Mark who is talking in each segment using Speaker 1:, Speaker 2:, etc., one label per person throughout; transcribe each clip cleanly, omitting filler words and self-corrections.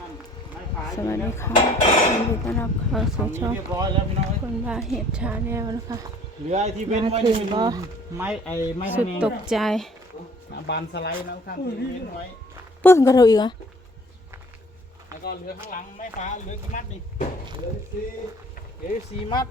Speaker 1: สวัสดีค่ะยินดีต้อนรับเข้าสู่ช่องคนบ้าเห็บชาแนลนะคะ
Speaker 2: เหลือไอ้ที่เว้นไว้เป็นไม้
Speaker 1: สุดตกใจ
Speaker 2: บานสไลด์นะท่านที่เว้นไว้
Speaker 1: ปื้งกระโดดอีกเหรอ
Speaker 2: แล้วก็เหลือข้างหลังไม้ฟ้าเหลือกี่มัดนี่เหลือสี่มัด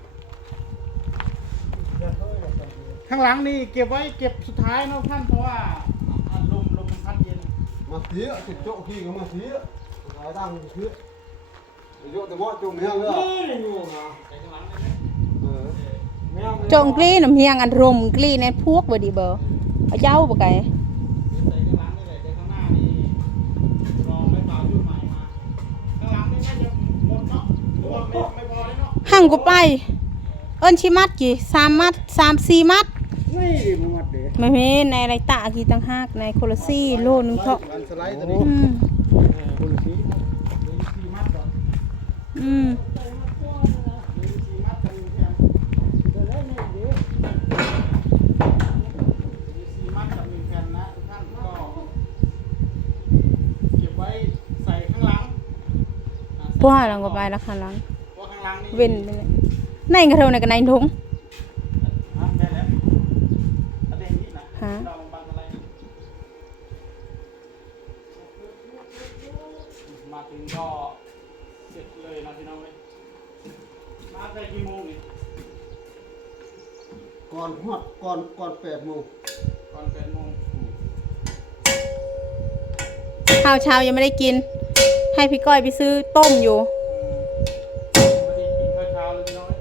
Speaker 2: ข้างหลังนี่เก็บไว้เก็บสุดท้ายนะท่านเพราะว่าลมมันพัดเย็น
Speaker 3: มาเสียติดโจ๊กขี้ก็มาเสียหาดังเสียโจ๊กแต่ว่าจุ่มเฮียงเลย
Speaker 1: จงกลีน้ำเฮียงอันรมกลีในพวกบดีเบอร์เอาเจ้าปะไก่ห่างกูไปเอิญชิมัดกี่3 มัด3-4 มัดไม่มีในไรตะกี่ตั้งห้าในโคลซี่โลนึงเถาะพวกหลังก็ไปแล้วข้างหลังเว้นไปเลยในกระเทาในกระไนถุงฮะ
Speaker 2: มาถึงก็เสร็จเลยนะพี่น้องเลยมาได้กี่โมงนี่
Speaker 3: ก่อน8 โมง
Speaker 2: ก่อน8 โมง
Speaker 1: ข้าวเช้ายังไม่ได้กินให้พี่ก้อยไปซื้อต้มอยู่
Speaker 2: ไม่ได้กินข้าวเช้าเลยพี่น้อง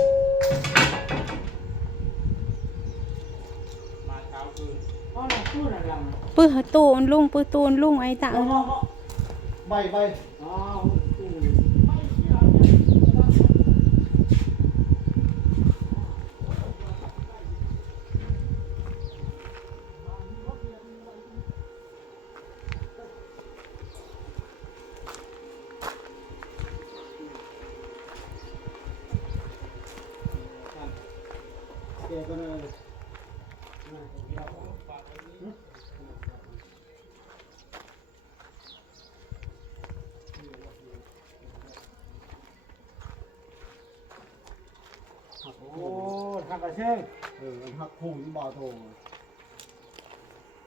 Speaker 2: มาเช้าคืน
Speaker 1: ปื้อตูนลุงปื้อตูนลุงไอ้ตา
Speaker 3: ใบแกก็ได้
Speaker 2: โอ้ทางกระเช้ง
Speaker 3: หักพุ่งที่บ่อโถ